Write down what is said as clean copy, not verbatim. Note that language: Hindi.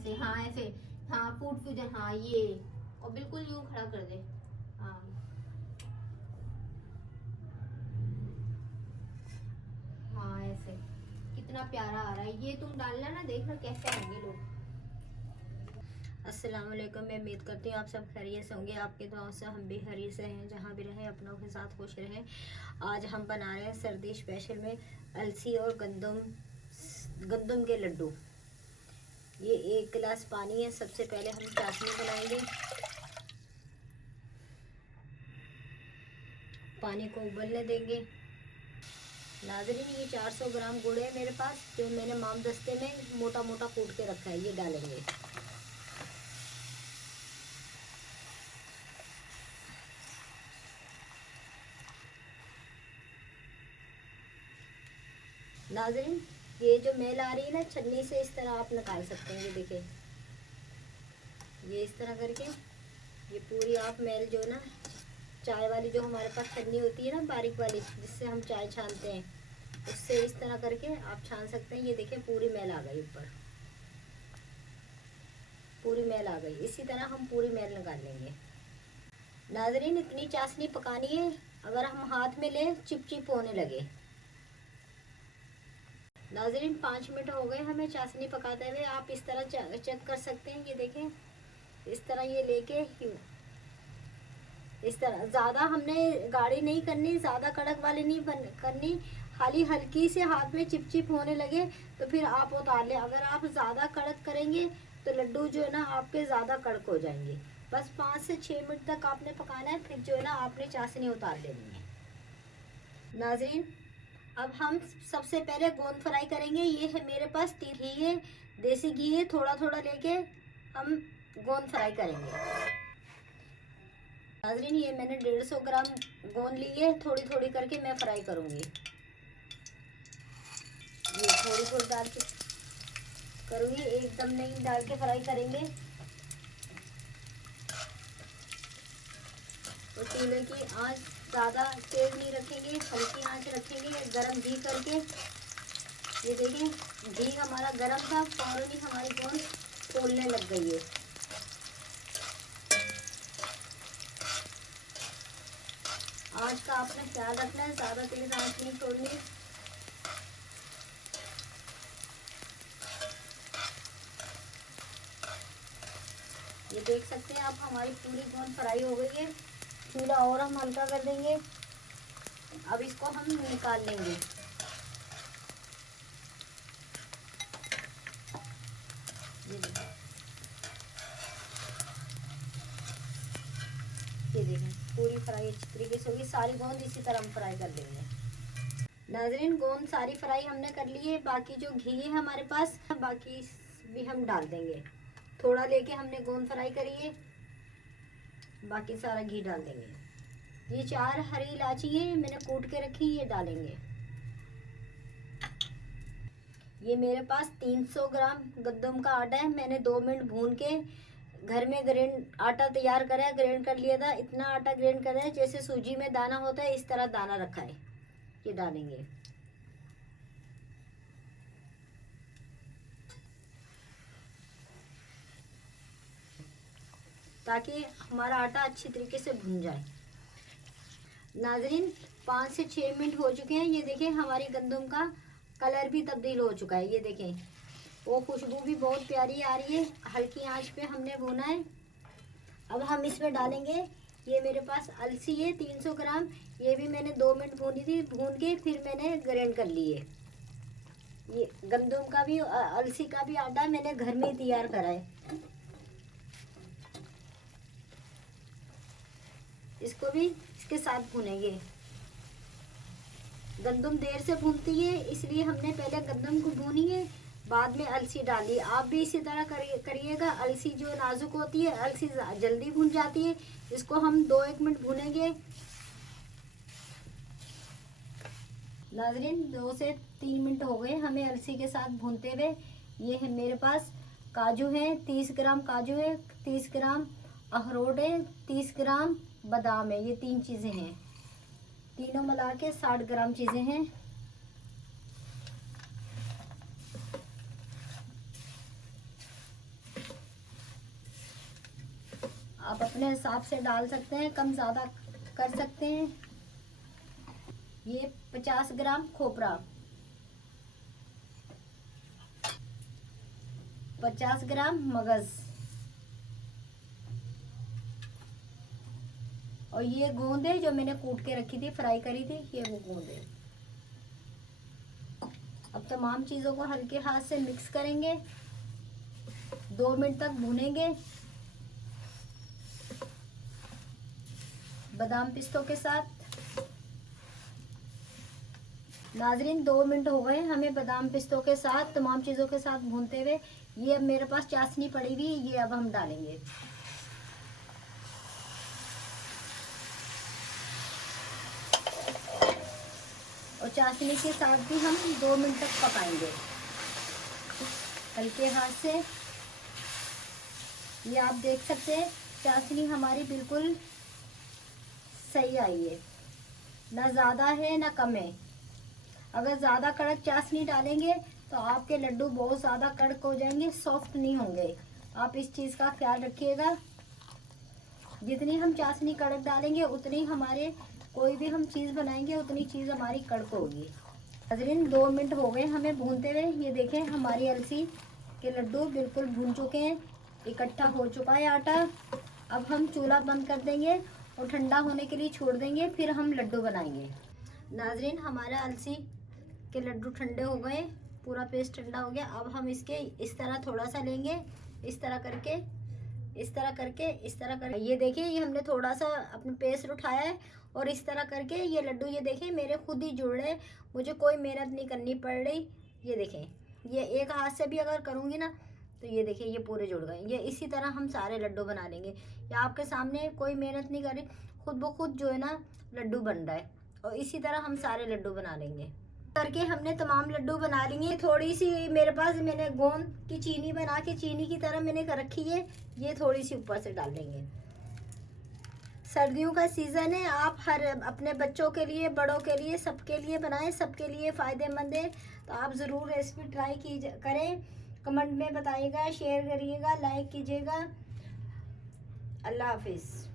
ऐसे, हाँ ऐसे, हाँ फूट फूट, हाँ ये, और बिल्कुल यूं खड़ा कर दे। हाँ हाँ ऐसे, कितना प्यारा आ रहा है ये। तुम डालना ना, देखना कैसे आएंगे लोग। अस्सलाम वालेकुम, मैं उम्मीद करती हूँ आप सब खैरियत से होंगे। आपके दुआओं से हम भी खैरियत से हैं, जहाँ भी रहें अपनों के साथ खुश रहें। आज हम बना रहे हैं सर्दी स्पेशल में अलसी और गंदम के लड्डू। ये 1 गिलास पानी है। सबसे पहले हम चाशनी बनाएंगे। पानी को उबलने देंगे। नाज़रीन, ये 400 ग्राम गुड़ है मेरे पास, जो मैंने माम दस्ते में मोटा मोटा कूट के रखा है, ये डालेंगे। नाज़रीन, ये जो मेल आ रही है ना, छन्नी से इस तरह आप निकाल सकते हैं। ये देखें, ये इस तरह करके ये पूरी आप मेल जो ना, चाय वाली जो हमारे पास छन्नी होती है ना, बारीक वाली, जिससे हम चाय छानते हैं, उससे इस तरह करके आप छान सकते हैं। ये देखें, पूरी मेल आ गई ऊपर, पूरी मेल आ गई। इसी तरह हम पूरी मेल निकाल लेंगे। नाज़रीन, इतनी चाशनी पकानी है, अगर हम हाथ में लें चिपचिप होने लगे। नाज़रीन, 5 मिनट हो गए हमें चाशनी पकाते हुए। आप इस तरह चेक कर सकते हैं। ये देखें, इस तरह ये लेके इस तरह, ज़्यादा हमने गाढ़ी नहीं करनी, ज़्यादा कड़क वाली नहीं करनी। खाली हल्की से हाथ में चिपचिप होने लगे तो फिर आप उतार लें। अगर आप ज़्यादा कड़क करेंगे तो लड्डू जो है ना आपके ज़्यादा कड़क हो जाएंगे। बस 5 से 6 मिनट तक आपने पकाना है, फिर जो है ना आपने चाशनी उतार लेनी है। नाज़रीन, अब हम सबसे पहले गोंद फ्राई करेंगे। ये है मेरे पास घी है, देसी घी है, थोड़ा थोड़ा लेके हम गोंद फ्राई करेंगे। नाज़रीन, ये मैंने 150 ग्राम गोंद ली है, थोड़ी थोड़ी करके मैं फ्राई करूँगी। ये थोड़ी थोड़ी डाल के करूँगी, एकदम नहीं डाल के फ्राई करेंगे। और चूल्हे की आंच ज़्यादा तेज़ नहीं रखेंगे, हल्की आंच रखेंगे, गरम घी करके। ये देखें, घी हमारा गरम था, फौरन ही हमारी गोंद फूलने लग गई है। आंच का आपने ख्याल रखना है, ज़्यादा तेज़ आंच नहीं छोड़नी। ये देख सकते हैं आप, हमारी पूरी गोंद फ्राई हो गई है। चूल्हा और हम हल्का कर देंगे। अब इसको हम निकाल लेंगे। ये देखें, पूरी फ्राई अच्छी तरीके से होगी। सारी गोंद इसी तरह हम फ्राई कर लेंगे। नाज़रीन, गोंद सारी फ्राई हमने कर ली है। बाकी जो घी है हमारे पास, बाकी भी हम डाल देंगे। थोड़ा लेके हमने गोंद फ्राई करी है, बाकी सारा घी डाल देंगे। ये 4 हरी इलायची है, मैंने कूट के रखी, ये डालेंगे। ये मेरे पास 300 ग्राम गंदम का आटा है, मैंने 2 मिनट भून के घर में आटा तैयार करा है, ग्राइंड कर लिया था। इतना आटा ग्राइंड करा है जैसे सूजी में दाना होता है, इस तरह दाना रखा है। ये डालेंगे। ताकि हमारा आटा अच्छी तरीके से भुन जाए। नाज़रीन, 5 से 6 मिनट हो चुके हैं। ये देखें, हमारी गंदम का कलर भी तब्दील हो चुका है। ये देखें, वो खुशबू भी बहुत प्यारी आ रही है। हल्की आंच पे हमने भुना है। अब हम इसमें डालेंगे, ये मेरे पास अलसी है 300 ग्राम। ये भी मैंने 2 मिनट भूनी थी, भून के फिर मैंने ग्राइंड कर ली है। ये गंदम का भी अलसी का भी आटा मैंने घर में ही तैयार करा है। इसको भी इसके साथ भूनेंगे। गंदम देर से भूनती है, इसलिए हमने पहले गंदम को भूनी है, बाद में अलसी डाली। आप भी इसी तरह करिएगा। अलसी जो नाजुक होती है, अलसी जल्दी भून जाती है। इसको हम 2-1 मिनट भूनेंगे। नाज़रीन, 2 से 3 मिनट हो गए हमें अलसी के साथ भूनते हुए। ये है मेरे पास काजू है, 30 ग्राम काजू है, 30 ग्राम अखरोट है, 30 ग्राम बादाम है। ये 3 चीज़ें हैं, तीनों मिला के 60 ग्राम चीज़ें हैं। आप अपने हिसाब से डाल सकते हैं, कम ज़्यादा कर सकते हैं। ये 50 ग्राम खोपरा, 50 ग्राम मगज, और ये गोंदे जो मैंने कूट के रखी थी, फ्राई करी थी, ये वो गोंदे। अब तमाम चीज़ों को हल्के हाथ से मिक्स करेंगे, 2 मिनट तक भूनेंगे बादाम पिस्तों के साथ। नाजरीन 2 मिनट हो गए हमें बादाम पिस्तों के साथ तमाम चीज़ों के साथ भूनते हुए। ये अब मेरे पास चाशनी पड़ी हुई, ये अब हम डालेंगे। और चाशनी के साथ भी हम 2 मिनट तक पकाएंगे हल्के हाथ से। ये आप देख सकते हैं चाशनी हमारी बिल्कुल सही आई है, ना ज़्यादा है ना कम है। अगर ज़्यादा कड़क चाशनी डालेंगे तो आपके लड्डू बहुत ज़्यादा कड़क हो जाएंगे, सॉफ्ट नहीं होंगे। आप इस चीज़ का ख्याल रखिएगा। जितनी हम चाशनी कड़क डालेंगे उतनी हमारे कोई भी हम चीज़ बनाएंगे उतनी चीज़ हमारी कड़क होगी। नाज़रीन 2 मिनट हो गए हमें भूनते हुए। ये देखें हमारी अलसी के लड्डू बिल्कुल भून चुके हैं, इकट्ठा हो चुका है आटा। अब हम चूल्हा बंद कर देंगे और ठंडा होने के लिए छोड़ देंगे, फिर हम लड्डू बनाएंगे। नाज़रीन हमारा अलसी के लड्डू ठंडे हो गए, पूरा पेस्ट ठंडा हो गया। अब हम इसके इस तरह थोड़ा सा लेंगे, इस तरह करके, इस तरह करके, इस तरह करके। ये देखिए ये हमने थोड़ा सा अपना पेस्ट उठाया है और इस तरह करके ये लड्डू, ये देखें मेरे खुद ही जुड़ रहे, मुझे कोई मेहनत नहीं करनी पड़ रही। ये देखें ये एक हाथ से भी अगर करूँगी ना तो ये देखिए ये पूरे जुड़ गए। ये इसी तरह हम सारे लड्डू बना लेंगे। ये आपके सामने कोई मेहनत नहीं कर रही, खुद ब खुद जो है ना लड्डू बन रहा है। और इसी तरह हम सारे लड्डू बना लेंगे। करके हमने तमाम लड्डू बना लिए। थोड़ी सी मेरे पास मैंने गोंद की चीनी बना के चीनी की तरह मैंने कर रखी है, ये थोड़ी सी ऊपर से डाल देंगे। सर्दियों का सीज़न है, आप हर अपने बच्चों के लिए, बड़ों के लिए, सबके लिए बनाएं, सबके लिए फ़ायदेमंद है। तो आप ज़रूर रेसिपी ट्राई करें, कमेंट में बताइएगा, शेयर करिएगा, लाइक कीजिएगा। अल्लाह हाफिज़।